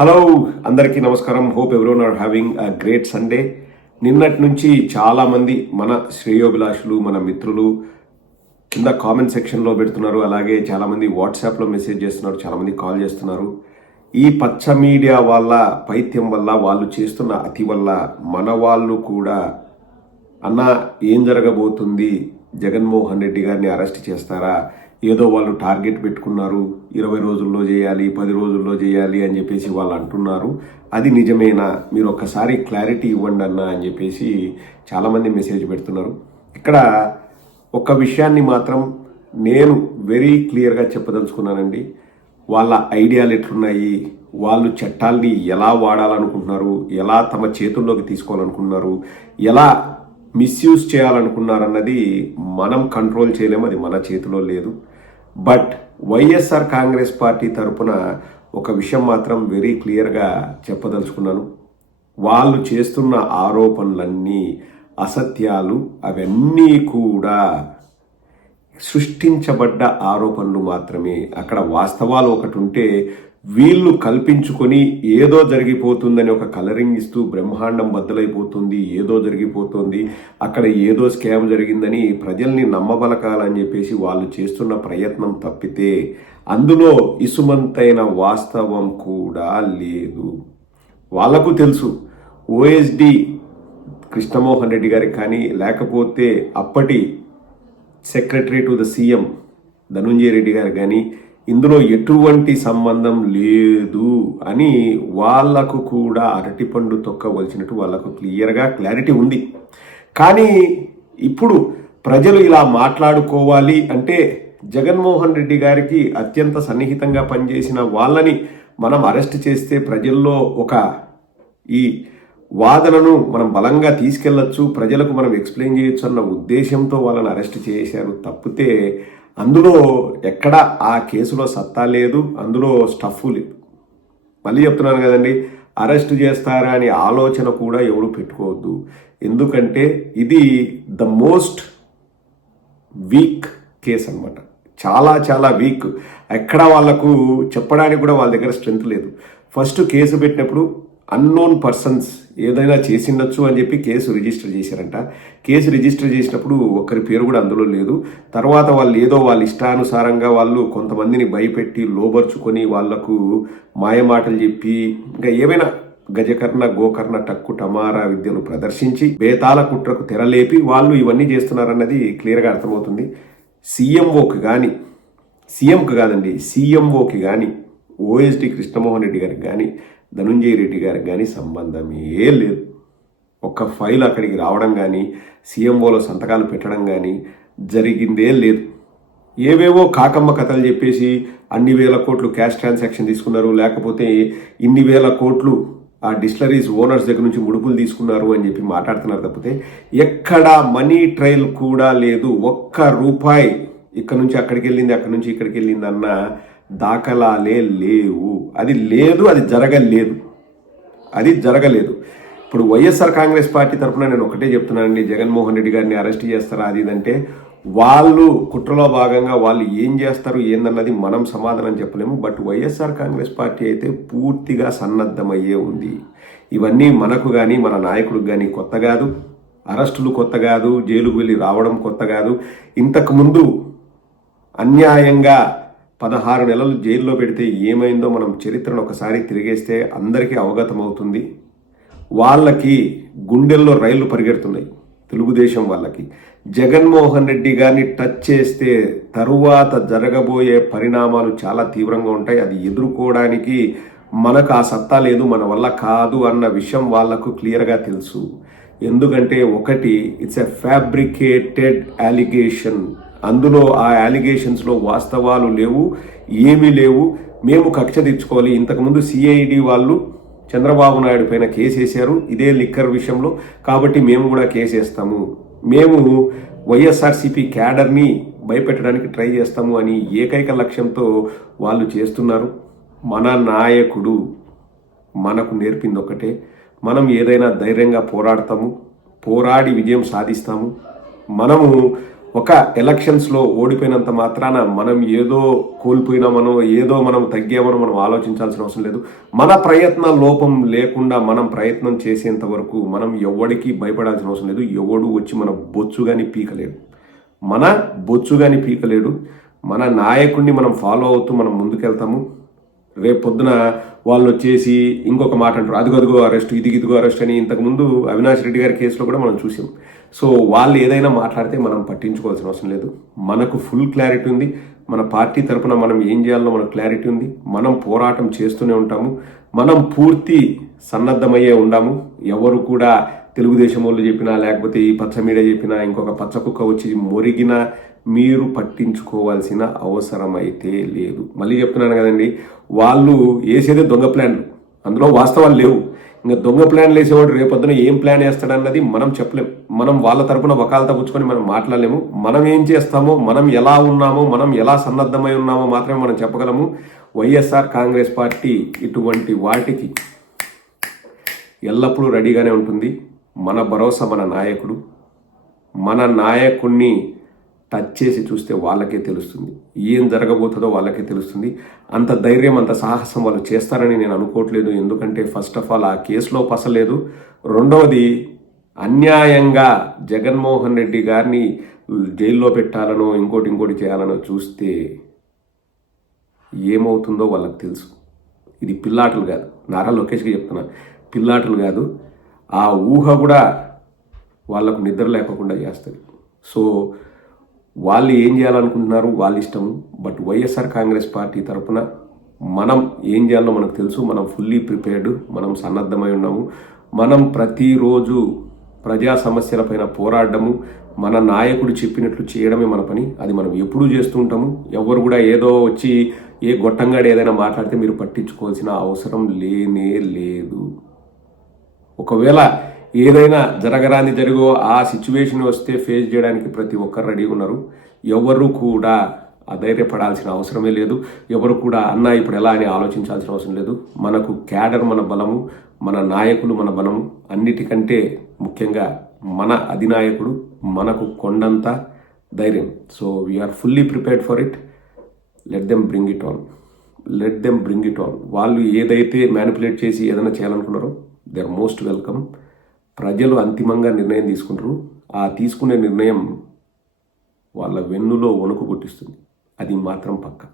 Hello అందరికీ నమస్కారం. Hope everyone are having a great Sunday నిన్నటి నుంచి చాలామంది మన శ్రేయోభిలాషులు మన మిత్రులు కింద కామెంట్ సెక్షన్లో పెడుతున్నారు. అలాగే చాలామంది వాట్సాప్లో మెసేజ్ చేస్తున్నారు చాలామంది కాల్ చేస్తున్నారు. ఈ పచ్చ మీడియా వాళ్ళ పైత్యం వల్ల వాళ్ళు చేస్తున్న అతి వల్ల మన వాళ్ళు కూడా అన్న ఏం జరగబోతుంది? జగన్మోహన్ రెడ్డి గారిని అరెస్ట్ చేస్తారా? ఏదో వాళ్ళు టార్గెట్ పెట్టుకున్నారు ఇరవై రోజుల్లో చేయాలి పది రోజుల్లో చేయాలి అని చెప్పేసి వాళ్ళు అంటున్నారు. అది నిజమేనా? మీరు ఒక్కసారి క్లారిటీ ఇవ్వండి అన్న అని చెప్పేసి చాలామంది మెసేజ్ పెడుతున్నారు. ఇక్కడ ఒక విషయాన్ని మాత్రం నేను వెరీ క్లియర్గా చెప్పదలుచుకున్నానండి. వాళ్ళ ఐడియాలు ఎట్లున్నాయి? వాళ్ళు చట్టాల్ని ఎలా వాడాలనుకుంటున్నారు? ఎలా తమ చేతుల్లోకి తీసుకోవాలనుకుంటున్నారు? ఎలా మిస్యూజ్ చేయాలనుకున్నారన్నది మనం కంట్రోల్ చేయలేము అది మన చేతిలో లేదు. బట్ వైఎస్ఆర్ కాంగ్రెస్ పార్టీ తరపున ఒక విషయం మాత్రం వెరీ క్లియర్గా చెప్పదలుచుకున్నాను. వాళ్ళు చేస్తున్న ఆరోపణలన్నీ అసత్యాలు అవన్నీ కూడా సృష్టించబడ్డ ఆరోపణలు మాత్రమే. అక్కడ వాస్తవాలు ఒకటి ఉంటే వీళ్ళు కల్పించుకొని ఏదో జరిగిపోతుందని ఒక కలరింగ్ ఇస్తూ బ్రహ్మాండం బద్దలైపోతుంది ఏదో జరిగిపోతుంది అక్కడ ఏదో స్కామ్ జరిగిందని ప్రజల్ని నమ్మబలకాలని చెప్పేసి వాళ్ళు చేస్తున్న ప్రయత్నం తప్పితే అందులో ఇసుమంతైన వాస్తవం కూడా లేదు. వాళ్ళకు తెలుసు ఓఎస్డి కృష్ణమోహన్ రెడ్డి గారికి కానీ లేకపోతే అప్పటి secretary to the CM Dhanunjaya Reddy గారు కానీ ఇందులో ఎటువంటి సంబంధం లేదు అని వాళ్ళకు కూడా అరటిపండు తొక్కవలసినట్టు వాళ్ళకు క్లియర్గా క్లారిటీ ఉంది. కానీ ఇప్పుడు ప్రజలు ఇలా మాట్లాడుకోవాలి అంటే జగన్మోహన్ రెడ్డి గారికి అత్యంత సన్నిహితంగా పనిచేసిన వాళ్ళని మనం అరెస్ట్ చేస్తే ప్రజల్లో ఒక ఈ వాదనను మనం బలంగా తీసుకెళ్ళొచ్చు ప్రజలకు మనం ఎక్స్ప్లెయిన్ చేయొచ్చు అన్న ఉద్దేశంతో వాళ్ళని అరెస్ట్ చేశారు. తప్పితే అందులో ఎక్కడ ఆ కేసులో సత్తా లేదు అందులో స్టఫ్ లేదు. మళ్ళీ చెప్తున్నాను కదండి అరెస్ట్ చేస్తారా అనే ఆలోచన కూడా ఎవరు పెట్టుకోవద్దు. ఎందుకంటే ఇది ద మోస్ట్ వీక్ కేసు అనమాట చాలా చాలా వీక్. ఎక్కడ వాళ్ళకు చెప్పడానికి కూడా వాళ్ళ దగ్గర స్ట్రెంత్ లేదు. ఫస్ట్ కేసు పెట్టినప్పుడు అన్నోన్ పర్సన్స్ ఏదైనా చేసిండొచ్చు అని చెప్పి కేసు రిజిస్టర్ చేశారంట. కేసు రిజిస్టర్ చేసినప్పుడు ఒకరి పేరు కూడా అందులో లేదు. తర్వాత వాళ్ళు ఏదో వాళ్ళ ఇష్టానుసారంగా వాళ్ళు కొంతమందిని భయపెట్టి లోబర్చుకొని వాళ్ళకు మాయమాటలు చెప్పి ఇంకా ఏమైనా గజకర్ణ గోకర్ణ టక్కు టమారా విద్యను ప్రదర్శించి బేతాల కుట్రకు తెరలేపి వాళ్ళు ఇవన్నీ చేస్తున్నారన్నది క్లియర్గా అర్థమవుతుంది. సీఎంఓకి కానీ సీఎంకి కాదండి సీఎంఓకి కానీ ఓఎస్డి కృష్ణమోహన్ రెడ్డి గారికి కానీ ధనుంజయ రెడ్డి గారికి కానీ సంబంధమే లేదు. ఒక్క ఫైల్ అక్కడికి రావడం కానీ సీఎంఓలో సంతకాలు పెట్టడం కానీ జరిగిందే లేదు. ఏవేవో కాకమ్మ కథలు చెప్పేసి అన్ని వేల కోట్లు క్యాష్ ట్రాన్సాక్షన్ తీసుకున్నారు లేకపోతే ఇన్ని వేల కోట్లు ఆ డిస్టలరీస్ ఓనర్స్ దగ్గర నుంచి ముడుపులు తీసుకున్నారు అని చెప్పి మాట్లాడుతున్నారు తప్పితే ఎక్కడ మనీ ట్రైల్ కూడా లేదు. ఒక్క రూపాయి ఇక్కడ నుంచి అక్కడికి వెళ్ళింది అక్కడి నుంచి ఇక్కడికి వెళ్ళింది అన్న దాఖలాలే లేవు. అది లేదు అది జరగలేదు. అది జరగలేదు. ఇప్పుడు వైఎస్ఆర్ కాంగ్రెస్ పార్టీ తరఫున నేను ఒకటే చెప్తున్నానండి జగన్మోహన్ రెడ్డి గారిని అరెస్ట్ చేస్తారా అది ఇదంటే వాళ్ళు కుట్రలో భాగంగా వాళ్ళు ఏం చేస్తారు ఏందన్నది మనం సమాధానం చెప్పలేము. బట్ వైఎస్ఆర్ కాంగ్రెస్ పార్టీ అయితే పూర్తిగా సన్నద్ధమయ్యే ఉంది. ఇవన్నీ మనకు కానీ మన నాయకుడికి కానీ కొత్త కాదు. అరెస్టులు కొత్త కాదు జైలుకు వెళ్ళి రావడం కొత్త కాదు. ఇంతకుముందు అన్యాయంగా పదహారు నెలలు జైల్లో పెడితే ఏమైందో మనం చరిత్రను ఒకసారి తిరిగేస్తే అందరికీ అవగతమవుతుంది. వాళ్ళకి గుండెల్లో రైళ్ళు పరిగెడుతున్నాయి. తెలుగుదేశం వాళ్ళకి. జగన్మోహన్ రెడ్డి గారిని టచ్ చేస్తే తరువాత జరగబోయే పరిణామాలు చాలా తీవ్రంగా ఉంటాయి. అది ఎదుర్కోవడానికి మనకు ఆ సత్తా లేదు మన వల్ల కాదు అన్న విషయం వాళ్ళకు క్లియర్గా తెలుసు. ఎందుకంటే ఒకటి ఇట్స్ ఎ ఫ్యాబ్రికేటెడ్ అలిగేషన్ అందులో ఆ యాలిగేషన్స్లో వాస్తవాలు లేవు ఏమీ లేవు. మేము కక్ష తెచ్చుకోవాలి ఇంతకుముందు సిఐడి వాళ్ళు చంద్రబాబు నాయుడు పైన కేసు వేశారు. ఇదే లిక్కర్ విషయంలో. కాబట్టి మేము కూడా కేసు వేస్తాము. మేము వైఎస్ఆర్సీపీ క్యాడర్ని భయపెట్టడానికి ట్రై చేస్తాము అని ఏకైక లక్ష్యంతో వాళ్ళు చేస్తున్నారు. మన నాయకుడు మనకు నేర్పింది ఒకటే మనం ఏదైనా ధైర్యంగా పోరాడతాము. పోరాడి విజయం సాధిస్తాము. మనము ఒక ఎలక్షన్స్లో ఓడిపోయినంత మాత్రాన మనం ఏదో కోల్పోయినామనో ఏదో మనం తగ్గామనో మనం ఆలోచించాల్సిన అవసరం లేదు. మన ప్రయత్న లోపం లేకుండా మనం ప్రయత్నం చేసేంత వరకు మనం ఎవడికి భయపడాల్సిన అవసరం లేదు. ఎవడు వచ్చి మన బొచ్చు కానీ పీకలేడు. మన బొచ్చు కానీ పీకలేడు. మన నాయకుడిని మనం ఫాలో అవుతూ మనం ముందుకెళ్తాము. రేపు పొద్దున వాళ్ళు వచ్చేసి ఇంకొక మాట అంటారు. అదిగో అదిగో అరెస్ట్ ఇది ఇదిగో అరెస్ట్ అని ఇంతకుముందు అవినాష్ రెడ్డి గారి కేసులో కూడా మనం చూసాం. సో వాళ్ళు ఏదైనా మాట్లాడితే మనం పట్టించుకోవాల్సిన అవసరం లేదు. మనకు ఫుల్ క్లారిటీ ఉంది. మన పార్టీ తరపున మనం ఏం చేయాలో మనకు క్లారిటీ ఉంది. మనం పోరాటం చేస్తూనే ఉంటాము. మనం పూర్తి సన్నద్ధమయ్యే ఉండాము. ఎవరు కూడా తెలుగుదేశం వాళ్ళు చెప్పినా లేకపోతే ఈ పచ్చ మీడియా చెప్పినా ఇంకొక పచ్చ కుక్క వచ్చి మొరిగిన మీరు పట్టించుకోవాల్సిన అవసరం అయితే లేదు. మళ్ళీ చెప్తున్నాను కదండి వాళ్ళు వేసేదే దొంగ ప్లాన్లు. అందులో వాస్తవాలు లేవు. ఇంకా దొంగ ప్లాన్లు వేసేవాడు రేపొద్దున ఏం ప్లాన్ వేస్తాడన్నది మనం చెప్పలేం. మనం వాళ్ళ తరపున వకాలత పుచ్చుకొని మనం మాట్లాడలేము. మనం ఏం చేస్తామో మనం ఎలా ఉన్నామో మనం ఎలా సన్నద్ధమై ఉన్నామో మాత్రమే మనం చెప్పగలము. వైఎస్ఆర్ కాంగ్రెస్ పార్టీ ఇటువంటి వాటికి ఎల్లప్పుడూ రెడీగానే ఉంటుంది. మన భరోసా మన నాయకుడు. మన నాయకుడిని టచ్ చేసి చూస్తే వాళ్ళకే తెలుస్తుంది. ఏం జరగబోతుందో వాళ్ళకే తెలుస్తుంది. అంత ధైర్యం అంత సాహసం వాళ్ళు చేస్తారని నేను అనుకోవట్లేదు. ఎందుకంటే ఫస్ట్ ఆఫ్ ఆల్ ఆ కేసులో పసలేదు. రెండవది అన్యాయంగా జగన్మోహన్ రెడ్డి గారిని జైల్లో పెట్టాలనో ఇంకోటి ఇంకోటి చేయాలనో చూస్తే ఏమవుతుందో వాళ్ళకి తెలుసు. ఇది పిల్లాటలు కాదు. నారా లోకేష్కి చెప్తున్నా పిల్లాటలు కాదు. ఆ ఊహ కూడా వాళ్ళకు నిద్ర లేకుండా చేస్తుంది. సో వాళ్ళు ఏం చేయాలనుకుంటున్నారు? వాళ్ళ ఇష్టము. బట్ వైఎస్ఆర్ కాంగ్రెస్ పార్టీ తరపున మనం ఏం చేయాలో మనకు తెలుసు. మనం ఫుల్లీ ప్రిపేర్డ్ మనం సన్నద్ధమై ఉన్నాము. మనం ప్రతిరోజు ప్రజా సమస్యలపైన పోరాడము మన నాయకుడు చెప్పినట్లు చేయడమే మన పని. అది మనం ఎప్పుడూ చేస్తూ ఉంటాము. ఎవరు కూడా ఏదో వచ్చి ఏ గొట్టంగాడు ఏదైనా మాట్లాడితే మీరు పట్టించుకోవాల్సిన అవసరం లేనే లేదు. ఒకవేళ ఏదైనా జరగరాని జరిగో ఆ సిచ్యువేషన్ వస్తే ఫేస్ చేయడానికి ప్రతి ఒక్కరు రెడీగా ఉన్నారు. ఎవరు కూడా అధైర్యపడాల్సిన అవసరమే లేదు. ఎవరు కూడా అన్న ఇప్పుడు ఎలా? అని ఆలోచించాల్సిన అవసరం లేదు. మనకు క్యాడర్ మన బలము మన నాయకులు మన బలము. అన్నిటికంటే ముఖ్యంగా మన అధినాయకుడు మనకు కొండంత ధైర్యం. So we are fully prepared for it let them bring it on let them bring it on వాళ్ళు ఏదైతే మ్యానిపులేట్ చేసి ఏదైనా చేయాలనుకున్నారో దే ఆర్ మోస్ట్ వెల్కమ్ ప్రజలు అంతిమంగా నిర్ణయం తీసుకుంటారు. ఆ తీసుకునే నిర్ణయం వాళ్ళ వెన్నులో వణుకు పుట్టిస్తుంది అది మాత్రం పక్క.